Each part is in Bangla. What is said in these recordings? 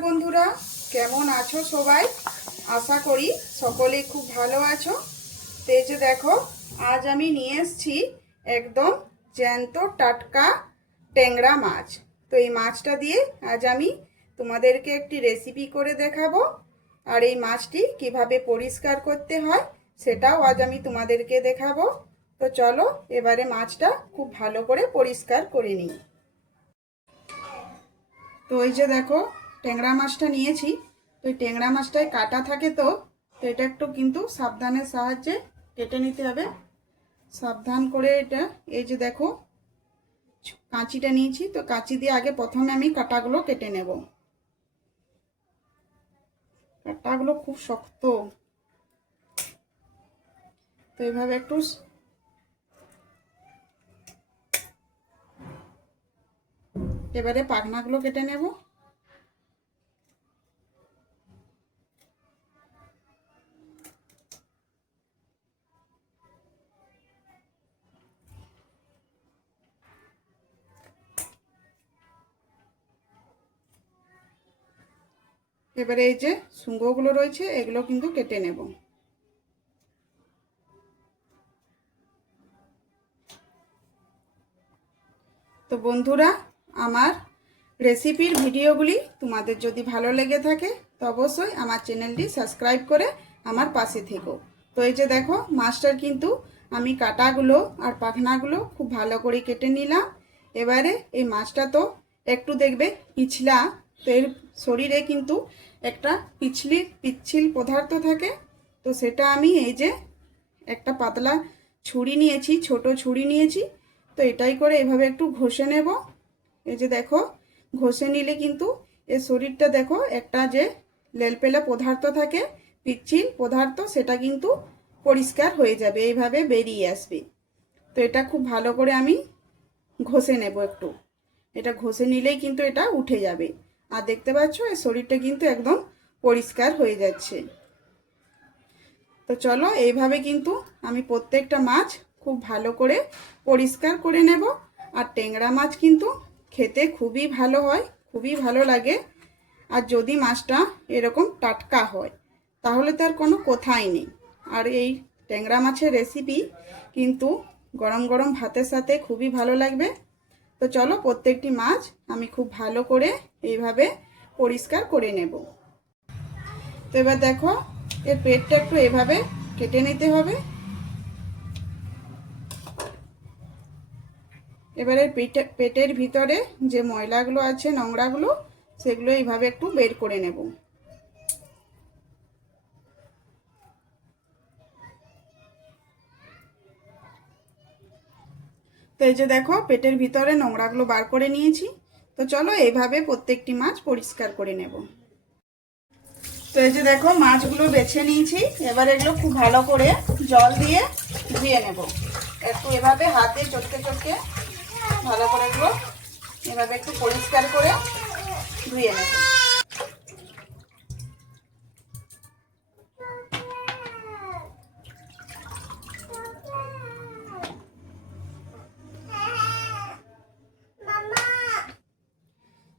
नमस्कार बंधुरा केमन आछो सबाई आशा करी सकलेई खूब भालो आछो। तो ये देखो आज आमी निये एसेछि एकदम ज्यान्तो टाटका टेंगरा माछ। तो ये माछटा दिए आज आमी तुम्हादेरके एकटी रेसिपि करे देखाबो और ये माछटी किभाबे परिष्कार करते हय सेटाओ आज आमी तुम्हादेरके देखाबो। तो चलो एबारे माछटा खूब भालो करे परिष्कार करे निई। तो ये देखो टेंगरा माछटा निয়েছি। तो टेंगरा माछटाय काटा थाके तो এটা একটু কিন্তু সাবধানের সাহায্যে কেটে নিতে হবে। সাবধান করে এটা এই যে দেখো কাঁচিটা নিয়েছি। তো কাঁচি দিয়ে আগে প্রথমে আমি কাটাগুলো কেটে নেব। কাটাগুলো খুব শক্ত, তো এইভাবে একটু এবারে পাখনাগুলো কেটে নেব। এবারে এই যে শুঙ্গগুলো রয়েছে এগুলো কিন্তু কেটে নেব। তো বন্ধুরা আমার রেসিপির ভিডিওগুলি তোমাদের যদি ভালো লেগে থাকে তো অবশ্যই আমার চ্যানেলটি সাবস্ক্রাইব করে আমার পাশে থেকো। তো এই যে দেখো মাছটার কিন্তু আমি কাটাগুলো আর পাখনাগুলো খুব ভালো করে কেটে নিলাম। এবারে এই মাছটা তো একটু দেখবে পিছলা, তো এর শরীরে কিন্তু একটা পিচ্ছিল পদার্থ থাকে। তো সেটা আমি এই যে একটা পাতলা ছুরি নিয়েছি, ছোট ছুরি নিয়েছি। তো এটাই করে এভাবে একটু ঘষে নেব। এই যে দেখো ঘষে নিলে কিন্তু এর শরীরটা দেখো একটা যে লেলপেলা পদার্থ থাকে পিচ্ছিল পদার্থ সেটা কিন্তু পরিষ্কার হয়ে যাবে, এইভাবে বেরিয়ে আসবে। তো এটা খুব ভালো করে আমি ঘষে নেব একটু। এটা ঘষে নিলেই কিন্তু এটা উঠে যাবে। আর দেখতে পাচ্ছ এর শরীরটা কিন্তু একদম পরিষ্কার হয়ে যাচ্ছে। তো চলো এইভাবে কিন্তু আমি প্রত্যেকটা মাছ খুব ভালো করে পরিষ্কার করে নেব। আর টেংরা মাছ কিন্তু খেতে খুবই ভালো হয়, খুবই ভালো লাগে। আর যদি মাছটা এরকম টাটকা হয় তাহলে তার কোনো কথাই নেই। আর এই টেংরা মাছের রেসিপি কিন্তু গরম গরম ভাতের সাথে খুবই ভালো লাগবে। তো চলো প্রত্যেকটি মাছ আমি খুব ভালো করে এইভাবে পরিষ্কার করে নেব। তো এবার দেখো এর পেটটা একটু এভাবে কেটে নিতে হবে। এবারে পেটের ভিতরে যে ময়লাগুলো আছে নোংরাগুলো সেগুলো এইভাবে একটু বের করে নেব। তো এই যে দেখো পেটের ভিতরে নোংরাগুলো বার করে নিয়েছি। তো চলো এইভাবে প্রত্যেকটি মাছ পরিষ্কার করে নেব। তো এই যে দেখো মাছগুলো বেছে নিয়েছি। এবার এগুলো খুব ভালো করে জল দিয়ে ধুয়ে নেব। একটু এভাবে হাত দিয়ে চটকে চটকে ভালো করে এগুলো এভাবে একটু পরিষ্কার করে ধুয়ে নেব।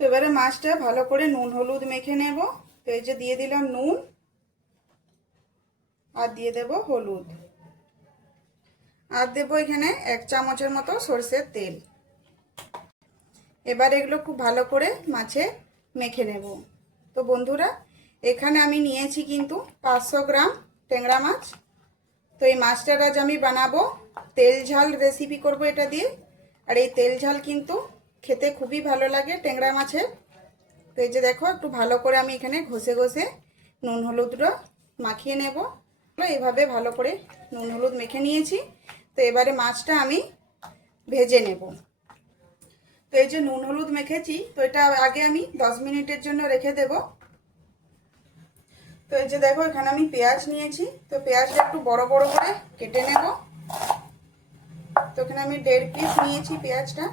তো এবারে মাছটা ভালো করে নুন হলুদ মেখে নেব। তো এই যে দিয়ে দিলাম নুন আর দিয়ে দেব হলুদ আর দেব এখানে 1 চামচের মতো সরষের তেল। এবার এগুলো খুব ভালো করে মাছে মেখে নেব। তো বন্ধুরা এখানে আমি নিয়েছি কিন্তু 500 গ্রাম টেংরা মাছ। তো এই মাছটার আজ আমি বানাবো তেল ঝাল রেসিপি করব এটা দিয়ে। আর এই তেল ঝাল কিন্তু খেতে খুবই ভালো লাগে টেংরা মাছের। তো এই যে দেখো একটু ভালো করে আমি এখানে ঘষে ঘষে নুন হলুদটা মাখিয়ে নেব। এইভাবে ভালো করে নুন হলুদ মেখে নিয়েছি। তো এবারে মাছটা আমি ভেজে নেব। তো এই যে নুন হলুদ মেখেছি তো এটা আগে আমি 10 মিনিটের জন্য রেখে দেব। তো এই যে দেখো এখানে আমি পেঁয়াজ নিয়েছি। তো পেঁয়াজটা একটু বড় বড় করে কেটে নেব। তো এখানে আমি 1.5 পিস নিয়েছি পেঁয়াজটা।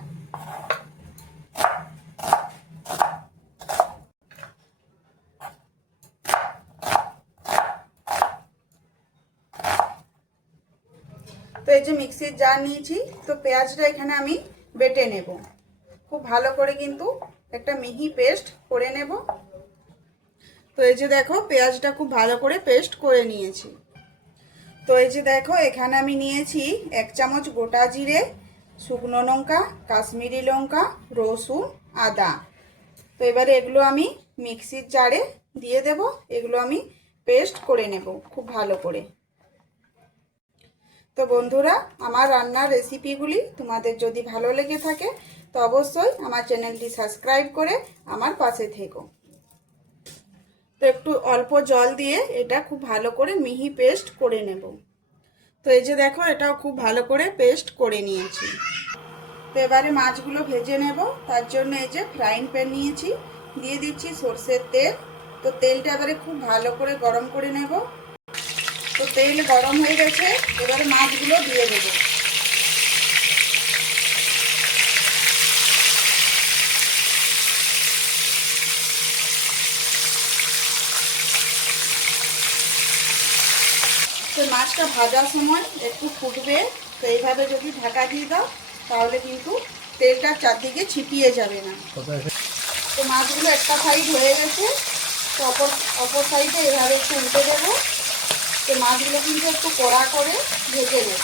তো এই যে মিক্সির জার নিয়েছি। তো পেঁয়াজটা এখানে আমি বেটে নেব। খুব ভালো করে কিন্তু একটা মিহি পেস্ট করে নেব। তো এই যে দেখো পেঁয়াজটা খুব ভালো করে পেস্ট করে নিয়েছি। তো এই যে দেখো এখানে আমি নিয়েছি 1 চামচ গোটা জিরে, শুকনো লঙ্কা, কাশ্মীরি লঙ্কা, রসুন, আদা। তো এবারে এগুলো আমি মিক্সির জারে দিয়ে দেব। এগুলো আমি পেস্ট করে নেব খুব ভালো করে। তো বন্ধুরা, আমার রান্নার রেসিপিগুলি তোমাদের যদি ভালো লেগে থাকে তো অবশ্যই আমার চ্যানেলটি সাবস্ক্রাইব করে আমার পাশে থেকো। তো একটু অল্প জল দিয়ে এটা খুব ভালো করে মিহি পেস্ট করে নেব। তো এই যে দেখো এটাও খুব ভালো করে পেস্ট করে নিয়েছি। তো এবারে মাছগুলো ভেজে নেব। তার জন্য এই যে ফ্রাইং প্যান নিয়েছি, দিয়ে দিচ্ছি সরষের তেল। তো তেলটা এবারে খুব ভালো করে গরম করে নেব। তো তেল গরম হয়ে গেছে, এবারে মাছগুলো দিয়ে দেব। তো মাছটা ভাজার সময় একটু ফুটবে। তো এইভাবে যদি ঢাকা দিয়ে দাও তাহলে কিন্তু তেলটা চারদিকে ছিটিয়ে যাবে না। তো মাছগুলো একটা সাইড হয়ে গেছে, তো অপর সাইডে এইভাবে একটু উল্টে দেবো। তো মাছগুলো কিন্তু একটু কড়া করে ভেজে নেব।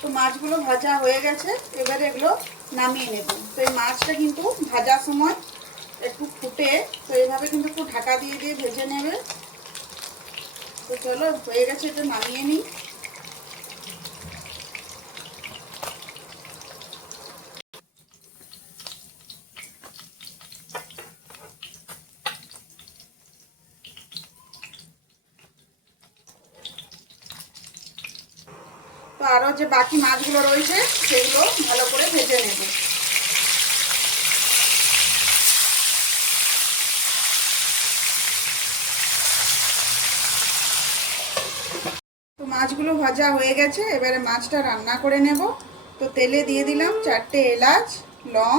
তো মাছগুলো ভাজা হয়ে গেছে, এবারে এগুলো নামিয়ে নেব। তো এই মাছটা কিন্তু ভাজার সময় একটু ফুটে, তো এইভাবে কিন্তু একটু ঢাকা দিয়ে দিয়ে ভেজে নেবে। তো চলো হয়ে গেছে, এটা নামিয়ে নিই। তো আরও যে বাকি মাছগুলো রয়েছে সেগুলো ভালো করে ভেজে নেব। তো মাছগুলো ভাজা হয়ে গেছে, এবারে মাছটা রান্না করে নেব। তো তেলে দিয়ে দিলাম 4টে এলাচ, লং,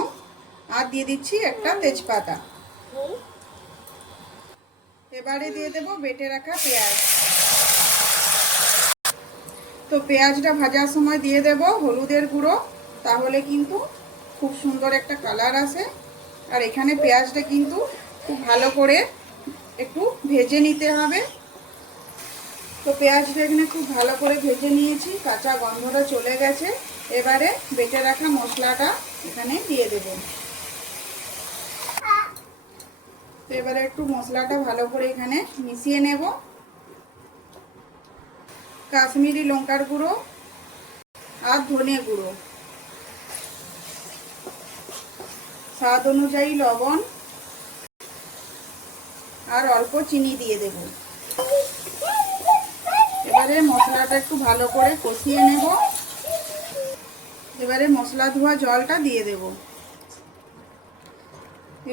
আর দিয়ে দিচ্ছি একটা তেজপাতা। এবারে দিয়ে দেব বেটে রাখা পেঁয়াজ। তো পেঁয়াজটা ভাজার সময় দিয়ে দেব হলুদের গুঁড়ো, তাহলে কিন্তু খুব সুন্দর একটা কালার আসে। আর এখানে পেঁয়াজটা কিন্তু খুব ভালো করে একটু ভেজে নিতে হবে। তো পেঁয়াজটা এখানে খুব ভালো করে ভেজে নিয়েছি, কাঁচা গন্ধটা চলে গেছে। এবারে বেটে রাখা মশলাটা এখানে দিয়ে দেব। তো এবারে একটু মশলাটা ভালো করে এখানে মিশিয়ে নেব। কাশ্মীরি লঙ্কার গুঁড়ো আর ধনে গুঁড়ো, স্বাদ অনুযায়ী লবণ, আর অল্প চিনি দিয়ে দেব। এবারে মশলাটা একটু ভালো করে কষিয়ে নেব। এবারে মশলা ধোয়া জলটা দিয়ে দেব।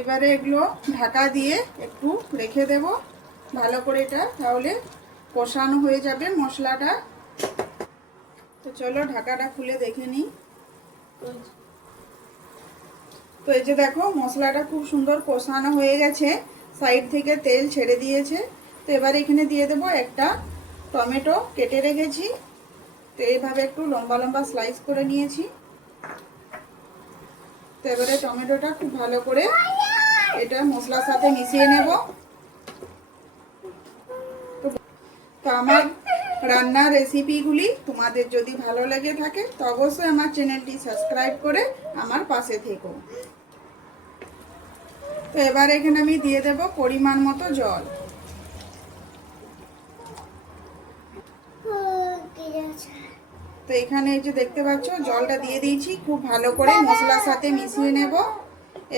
এবারে এগুলো ঢাকা দিয়ে একটু রেখে দেব ভালো করে, এটা তাহলে কষানো হয়ে যাবে মশলাটা। তো চলো ঢাকাটা খুলে দেখে নিই। তো এই যে দেখো মশলাটা খুব সুন্দর কষানো হয়ে গেছে, সাইড থেকে তেল ছেড়ে দিয়েছে। তো এবারে এখানে দিয়ে দেবো একটা টমেটো কেটে রেখেছি। তো এইভাবে একটু লম্বা লম্বা স্লাইস করে নিয়েছি। তো এবারে টমেটোটা খুব ভালো করে এটা মশলার সাথে মিশিয়ে নেব। তো আমার রান্নার রেসিপিগুলি তোমাদের যদি ভালো লেগে থাকে তো অবশ্যই আমার চ্যানেলটি সাবস্ক্রাইব করে আমার পাশে থেকো। তো এবার এখানে আমি দিয়ে দেব পরিমাণ মতো জল। তো এখানে এই যে দেখতে পাচ্ছ জলটা দিয়ে দিয়েছি, খুব ভালো করে মশলার সাথে মিশিয়ে নেব।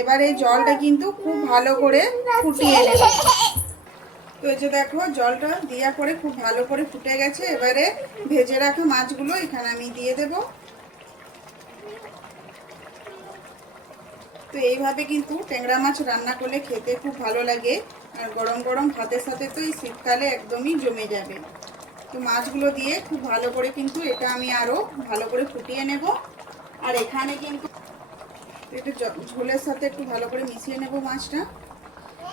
এবার এই জলটা কিন্তু খুব ভালো করে ফুটিয়ে নেব। তো এই যে দেখো জলটা দেওয়ার পরে খুব ভালো করে ফুটে গেছে। এবারে ভেজে রাখা মাছগুলো এখানে আমি দিয়ে দেব। তো এইভাবে কিন্তু ট্যাংরা মাছ রান্না করলে খেতে খুব ভালো লাগে, আর গরম গরম ভাতের সাথে তো এই শীতকালে একদমই জমে যাবে। তো মাছগুলো দিয়ে খুব ভালো করে কিন্তু এটা আমি আরও ভালো করে ফুটিয়ে নেব। আর এখানে কিন্তু একটু ঝোলের সাথে একটু ভালো করে মিশিয়ে নেব মাছটা।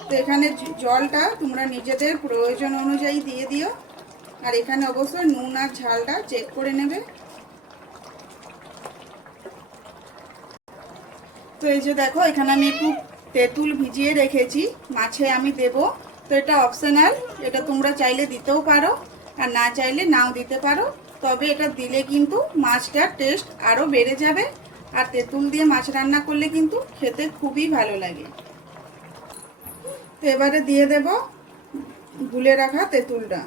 তো এখানে জলটা তোমরা নিজেদের প্রয়োজন অনুযায়ী দিয়ে দিও। আর এখানে অবশ্যই নুন আর ঝালটা চেক করে নেবে। তো এই যে দেখো এখানে আমি একটু তেঁতুল ভিজিয়ে রেখেছি, মাছে আমি দেব। তো এটা অপশনাল, এটা তোমরা চাইলে দিতেও পারো আর না চাইলে নাও দিতে পারো। তবে এটা দিলে কিন্তু মাছটার টেস্ট আরও বেড়ে যাবে। আর তেঁতুল দিয়ে মাছ রান্না করলে কিন্তু খেতে খুবই ভালো লাগে। তো এবারে দিয়ে দেব গুলে রাখা তেঁতুলটা।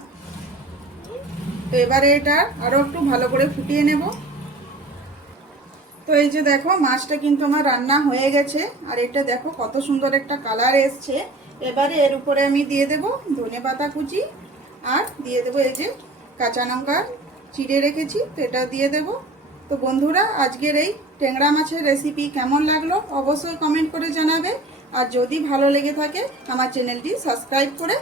তো এবারে এটা আরও একটু ভালো করে ফুটিয়ে নেব। তো এই যে দেখো মাছটা কিন্তু আমার রান্না হয়ে গেছে, আর এটা দেখো কত সুন্দর একটা কালার এসছে। এবারে এর উপরে আমি দিয়ে দেব ধনেপাতা কুচি, আর দিয়ে দেব এই যে কাঁচা লঙ্কা চিড়ে রেখেছি, তো এটা দিয়ে দেব। তো বন্ধুরা, আজকের এই ট্যাংরা মাছের রেসিপি কেমন লাগলো অবশ্যই কমেন্ট করে জানাবে। আর যদি ভালো লেগে থাকে আমার চ্যানেলটি সাবস্ক্রাইব করে